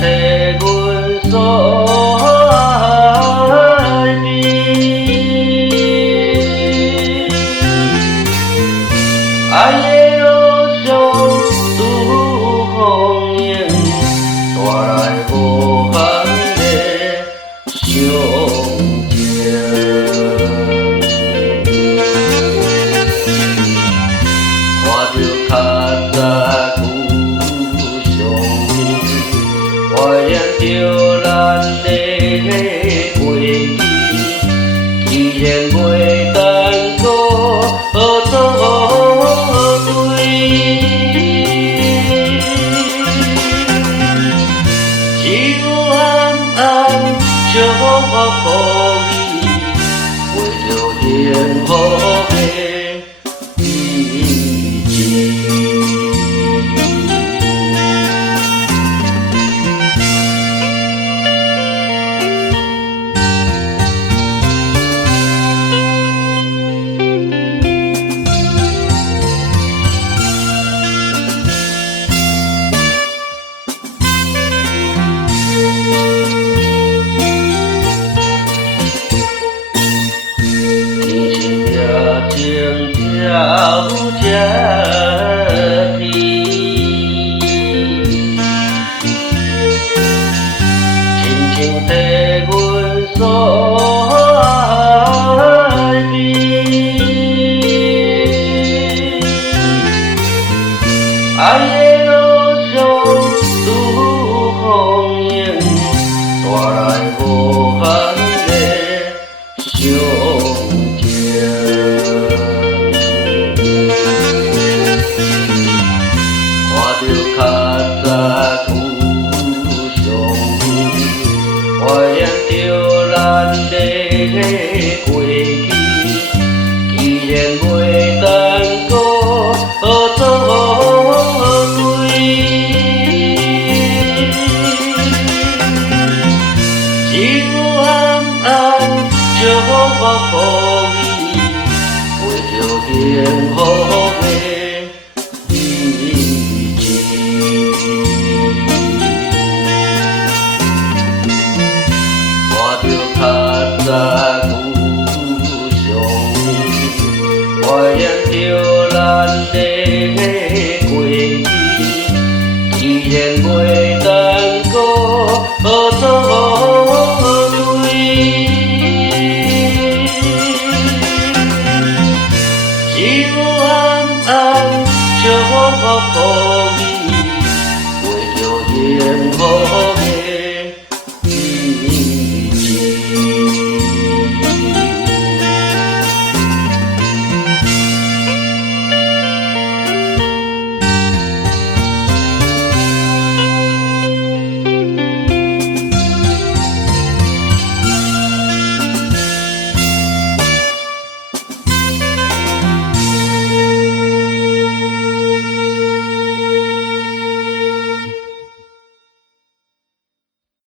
替阮所爱美，爱的路上拄风影，带来无限的伤情。看着较早旧相片，怀念着咱的过去，既然袂当搁作对，只有暗暗祝福予你，为着幸福的日子。情只有这天，亲像替阮所爱美，爱的路上拄风影，带来无限的伤情。较早旧相片，怀念着咱的过去，既然袂当搁作对，只有暗暗祝福予你，为着幸福的日子。较早旧相片，怀念着咱的过去，既然袂当搁作对，只有暗暗祝福予你。